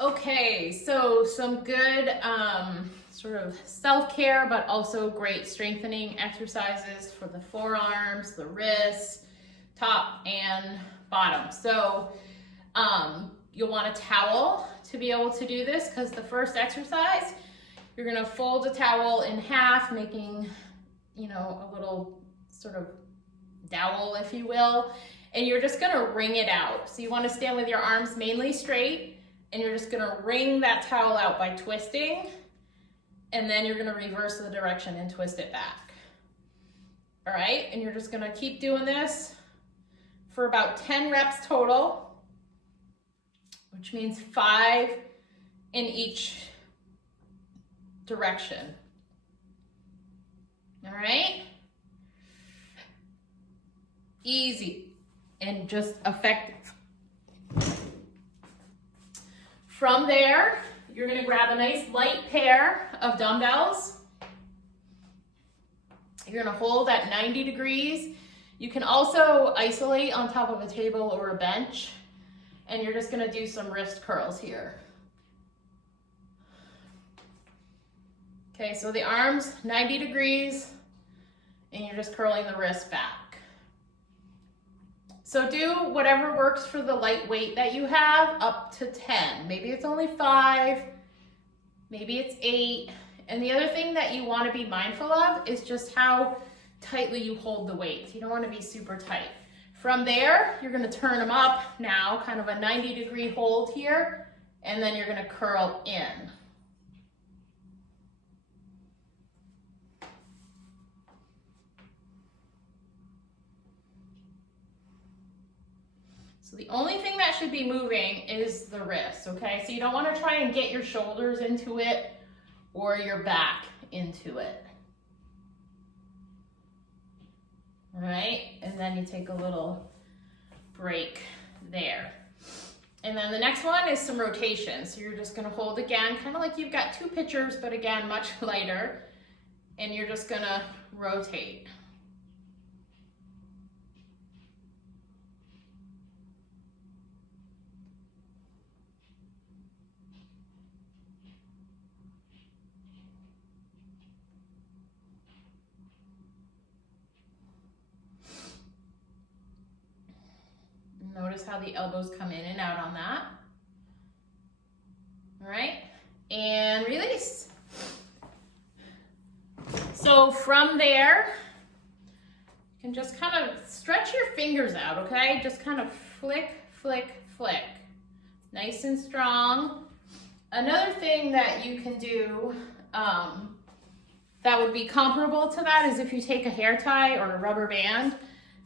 Okay, so some good sort of self-care, but also great strengthening exercises for the forearms, the wrists, top and bottom. So you'll want a towel to be able to do this, because the first exercise, you're gonna fold a towel in half, making, a little sort of dowel, if you will, and you're just gonna wring it out. So you wanna stand with your arms mainly straight, and you're just gonna wring that towel out by twisting, and then you're gonna reverse the direction and twist it back. All right, and you're just gonna keep doing this for about 10 reps total, which means 5 in each direction. All right? Easy and just effective. From there, you're gonna grab a nice light pair of dumbbells. You're gonna hold at 90 degrees. You can also isolate on top of a table or a bench, and you're just gonna do some wrist curls here. Okay, so the arms 90 degrees, and you're just curling the wrist back. So do whatever works for the light weight that you have, up to 10. Maybe it's only 5, maybe it's 8. And the other thing that you want to be mindful of is just how tightly you hold the weights. You don't want to be super tight. From there, you're going to turn them up now, kind of a 90-degree hold here, and then you're going to curl in. So the only thing that should be moving is the wrist, okay? So you don't want to try and get your shoulders into it or your back into it. All right, and then you take a little break there. And then the next one is some rotation. So you're just gonna hold again, kind of like you've got 2 pitchers, but again, much lighter. And you're just gonna rotate. Notice how the elbows come in and out on that. All right, and release. So from there, you can just kind of stretch your fingers out, okay? Just kind of flick, flick, flick. Nice and strong. Another thing that you can do that would be comparable to that is if you take a hair tie or a rubber band,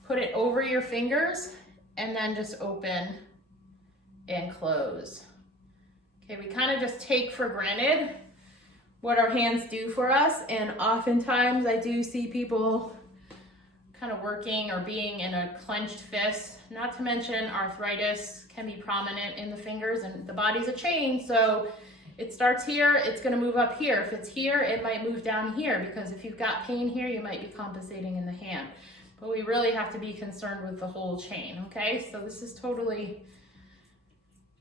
put it over your fingers, and then just open and close. Okay, we kind of just take for granted what our hands do for us, and oftentimes I do see people kind of working or being in a clenched fist, not to mention arthritis can be prominent in the fingers, and the body's a chain, so it starts here, it's gonna move up here. If it's here, it might move down here, because if you've got pain here, you might be compensating in the hand. But we really have to be concerned with the whole chain, okay? So this is totally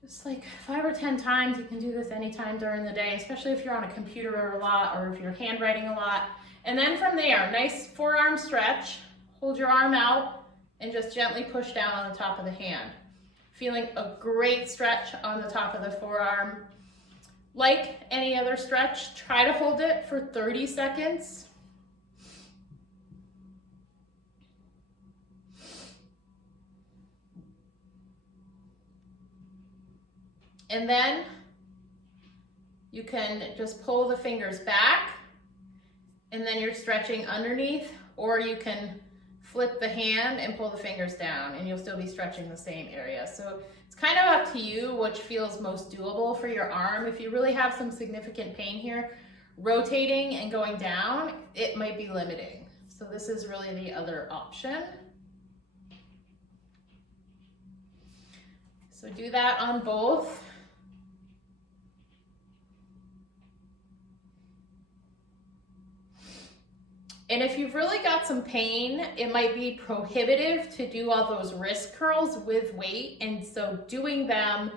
just like 5 or 10 times. You can do this anytime during the day, especially if you're on a computer a lot or if you're handwriting a lot. And then from there, nice forearm stretch. Hold your arm out and just gently push down on the top of the hand. Feeling a great stretch on the top of the forearm. Like any other stretch, try to hold it for 30 seconds. And then you can just pull the fingers back, and then you're stretching underneath, or you can flip the hand and pull the fingers down, and you'll still be stretching the same area. So it's kind of up to you which feels most doable for your arm. If you really have some significant pain here, rotating and going down, it might be limiting. So this is really the other option. So do that on both. And if you've really got some pain, it might be prohibitive to do all those wrist curls with weight. And so doing them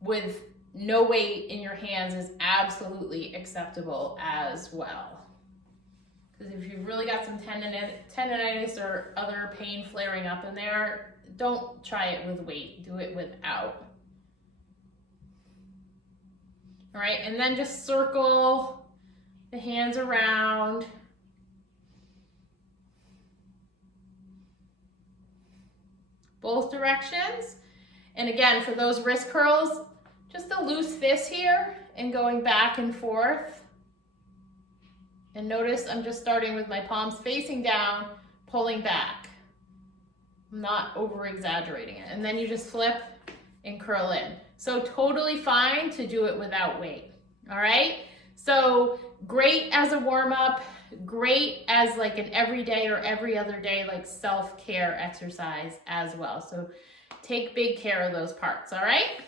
with no weight in your hands is absolutely acceptable as well. Because if you've really got some tendonitis or other pain flaring up in there, don't try it with weight, do it without. All right, and then just circle the hands around. Both directions. And again, for those wrist curls, just a loose fist here and going back and forth. And notice I'm just starting with my palms facing down, pulling back. I'm not over exaggerating it. And then you just flip and curl in. So totally fine to do it without weight. All right. So great as a warm up, great as like an everyday or every other day, like self-care exercise as well. So take big care of those parts. All right.